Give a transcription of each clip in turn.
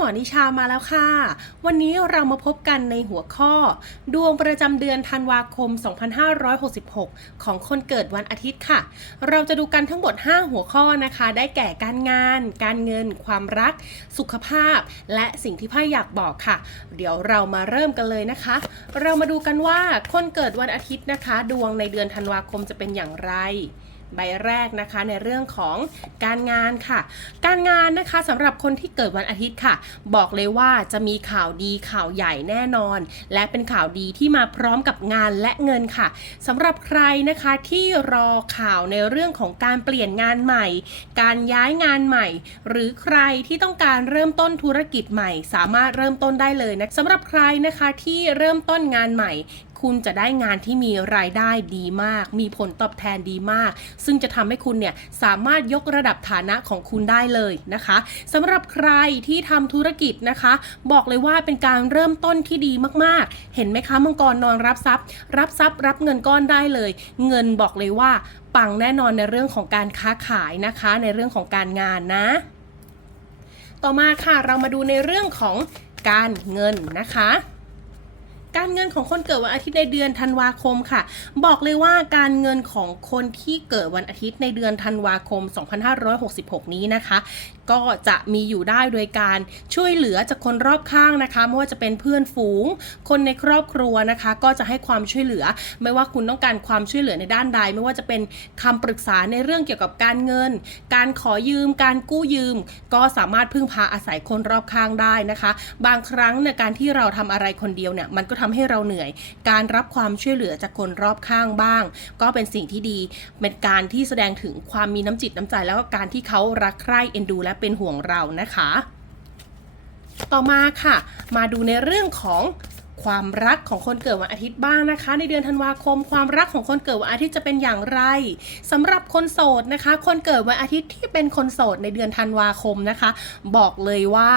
หมอนิชามาแล้วค่ะ วันนี้เรามาพบกันในหัวข้อ ดวงประจำเดือนธันวาคม 2566 ของคนเกิดวันอาทิตย์ค่ะ เราจะดูกันทั้งหมด 5 หัวข้อนะคะ ได้แก่การงาน การเงิน ความรัก สุขภาพ และสิ่งที่ไพ่อยากบอกค่ะ เดี๋ยวเรามาเริ่มกันเลยนะคะ เรามาดูกันว่าคนเกิดวันอาทิตย์นะคะ ดวงในเดือนธันวาคมจะเป็นอย่างไร ใบแรกนะคะในเรื่องของการงานค่ะ การงานนะคะสำหรับคนที่เกิดวันอาทิตย์ค่ะ บอกเลยว่าจะมีข่าวดีข่าวใหญ่แน่นอน และเป็นข่าวดีที่มาพร้อมกับงานและเงินค่ะสำหรับใครนะคะที่รอข่าวในเรื่องของการเปลี่ยนงานใหม่ การย้ายงานใหม่ หรือใครที่ต้องการเริ่มต้นธุรกิจใหม่ สามารถเริ่มต้นได้เลยนะสำหรับใครนะคะที่เริ่มต้นงานใหม่ คุณจะได้งานที่มีรายได้ดีมาก มีผลตอบแทนดีมาก ซึ่งจะทำให้คุณเนี่ยสามารถยกระดับฐานะของคุณได้เลยนะคะสำหรับใครที่ทำธุรกิจนะคะ บอกเลยว่าเป็นการเริ่มต้นที่ดีมากๆ เห็นไหมคะมังกรนอนรับทรัพย์ รับทรัพย์รับเงินก้อนได้เลย เงินบอกเลยว่า ปังแน่นอนในเรื่องของการค้าขายนะคะ ในเรื่องของการงานนะ ต่อมาค่ะเรามาดูในเรื่องของการเงินนะคะ การเงินของคนเกิดวันอาทิตย์ในเดือนธันวาคมค่ะ บอกเลยว่าการเงินของคนที่เกิดวันอาทิตย์ในเดือนธันวาคม 2566 นี้นะคะ ก็จะมีอยู่ได้โดยการช่วยเหลือจากคนรอบข้างนะคะไม่ว่าจะเป็นเพื่อนฝูง คนในครอบครัวนะคะ ก็จะให้ความช่วยเหลือ ไม่ว่าคุณต้องการความช่วยเหลือในด้านใด ไม่ว่าจะเป็นคำปรึกษาในเรื่องเกี่ยวกับการเงิน การขอยืม การกู้ยืม ก็สามารถพึ่งพาอาศัยคนรอบข้างได้นะคะ บางครั้งในยการที่เราทำอะไรคนเดียวเนี่ยมันก็ทำให้เราเหนื่อย การรับความช่วยเหลือจากคนรอบข้างบ้าง ก็เป็นสิ่งที่ดี เป็นการที่แสดงถึงความมีน้ำจิตน้ำใจ แล้วก็การที่เขารักใคร่เอ็นดู และเป็นห่วงเรานะคะ ต่อมาค่ะ มาดูในเรื่องของความรักของคนเกิดวันอาทิตย์บ้างนะคะ ในเดือนธันวาคม ความรักของคนเกิดวันอาทิตย์จะเป็นอย่างไรสำหรับคนโสดนะคะ คนเกิดวันอาทิตย์ที่เป็นคนโสดในเดือนธันวาคมนะคะ บอกเลยว่า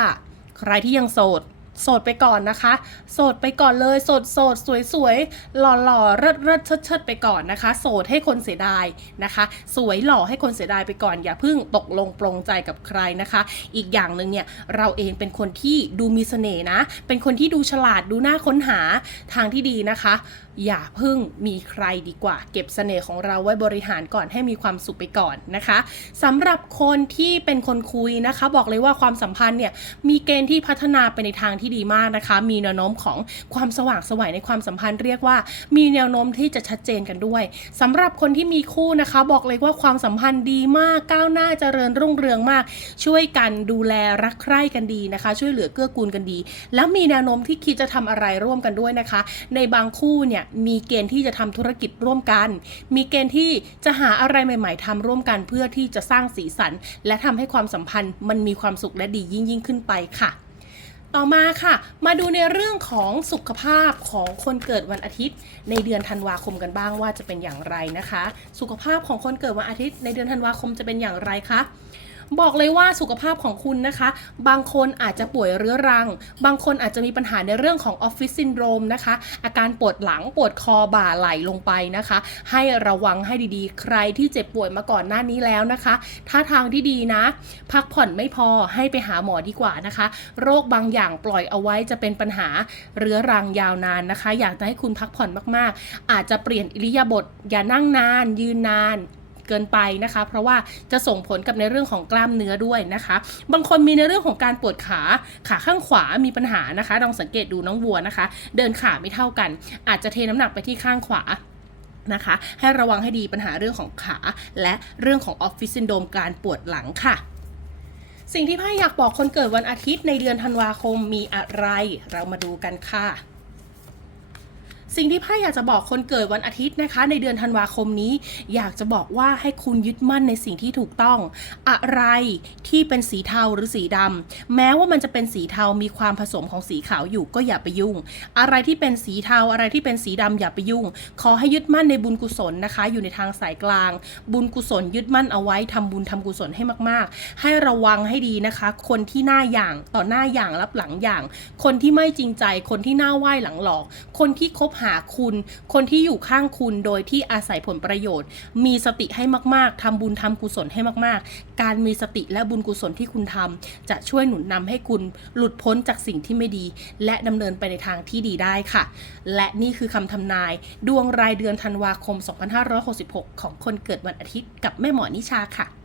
ใครที่ยังโสด โสดไปก่อนนะคะ โสดไปก่อนเลย โสดโสดสวยสวยหล่อหล่อเริดเริดเชิดเชิดไปก่อนนะคะ โสดให้คนเสียดายนะคะ สวยหล่อให้คนเสียดายไปก่อน อย่าเพิ่งตกลงปรงใจกับใครนะคะ อีกอย่างหนึ่งเนี่ยเราเองเป็นคนที่ดูมีเสน่ห์นะ เป็นคนที่ดูฉลาดดูน่าค้นหาทางที่ดีนะคะ อย่าเพิ่งมีใครดีกว่า เก็บเสน่ห์ของเราไว้บริหารก่อนให้มีความสุขไปก่อนนะคะสำหรับคนที่เป็นคนคุยนะคะ บอกเลยว่าความสัมพันธ์เนี่ยมีเกณฑ์ที่พัฒนาไปในทางที่ดีมากนะคะ มีแนวโน้มของความสว่างสวัยในความสัมพันธ์เรียกว่า มีแนวโน้มที่จะชัดเจนกันด้วยสำหรับคนที่มีคู่นะคะ บอกเลยว่าความสัมพันธ์ดีมากก้าวหน้าเจริญรุ่งเรืองมาก ช่วยกันดูแลรักใคร่กันดีนะคะ ช่วยเหลือเกื้อกูลกันดี แล้วมีแนวโน้มที่คิดจะทำอะไรร่วมกันด้วยนะคะ ในบางคู่เนี่ยมีเกณฑ์ที่จะทำธุรกิจร่วมกัน มีเกณฑ์ที่จะหาอะไรใหม่ ๆทำร่วมกันเพื่อที่จะสร้างสีสัน และทำให้ความสัมพันธ์มันมีความสุขและดียิ่งยิ่งขึ้นไปค่ะ ต่อมาค่ะ มาดูในเรื่องของสุขภาพของคนเกิดวันอาทิตย์ ในเดือนธันวาคมกันบ้างว่าจะเป็นอย่างไรนะคะ สุขภาพของคนเกิดวันอาทิตย์ในเดือนธันวาคมจะเป็นอย่างไรคะ บอกเลยว่าสุขภาพของคุณนะคะ บางคนอาจจะป่วยเรื้อรัง บางคนอาจจะมีปัญหาในเรื่องของออฟฟิศซินโดรมนะคะ อาการปวดหลังปวดคอบ่าไหลลงไปนะคะ ให้ระวังให้ดีๆ ใครที่เจ็บป่วยมาก่อนหน้านี้แล้วนะคะท่าทางที่ดีนะ พักผ่อนไม่พอให้ไปหาหมอดีกว่านะคะ โรคบางอย่างปล่อยเอาไว้จะเป็นปัญหาเรื้อรังยาวนานนะคะ อยากจะให้คุณพักผ่อนมากๆ อาจจะเปลี่ยนอิริยาบถอย่านั่งนาน ยืนนาน เกินไปนะคะ เพราะว่าจะส่งผลกับในเรื่องของกล้ามเนื้อด้วยนะคะ บางคนมีในเรื่องของการปวดขาขาข้างขวามีปัญหานะคะลองสังเกตดูน้องวัวนะคะ เดินขาไม่เท่ากัน อาจจะเทน้ำหนักไปที่ข้างขวานะคะให้ระวังให้ดีปัญหาเรื่องของขา และเรื่องของออฟฟิศซินโดรมการปวดหลังค่ะ สิ่งที่พ่ายอยากบอกคนเกิดวันอาทิตย์ในเดือนธันวาคมมีอะไร เรามาดูกันค่ะ สิ่งที่ไพ่อยากจะบอกคนเกิดวันอาทิตย์นะคะ ในเดือนธันวาคมนี้ อยากจะบอกว่าให้คุณยึดมั่นในสิ่งที่ถูกต้อง อะไรที่เป็นสีเทาหรือสีดำแม้ว่ามันจะเป็นสีเทามีความผสมของสีขาวอยู่ก็อย่าไปยุ่ง อะไรที่เป็นสีเทาอะไรที่เป็นสีดำอย่าไปยุ่ง ขอให้ยึดมั่นในบุญกุศลนะคะ อยู่ในทางสายกลาง บุญกุศลยึดมั่นเอาไว้ทำบุญทำกุศลให้มาก ๆ ให้ระวังให้ดีนะคะ คนที่หน้าอย่างต่อหน้าอย่างรับหลังอย่าง คนที่ไม่จริงใจคนที่หน้าไหว้หลังหลอก คนที่คบหาคุณ คนที่อยู่ข้างคุณโดยที่อาศัยผลประโยชน์ มีสติให้มากๆทำบุญทำกุศลให้มากๆ การมีสติและบุญกุศลที่คุณทำจะช่วยหนุนนำให้คุณหลุดพ้นจากสิ่งที่ไม่ดี และดำเนินไปในทางที่ดีได้ค่ะ และนี่คือคำทำนาย ดวงรายเดือนธันวาคม 2566 ของคนเกิดวันอาทิตย์กับแม่หมอนิชาค่ะ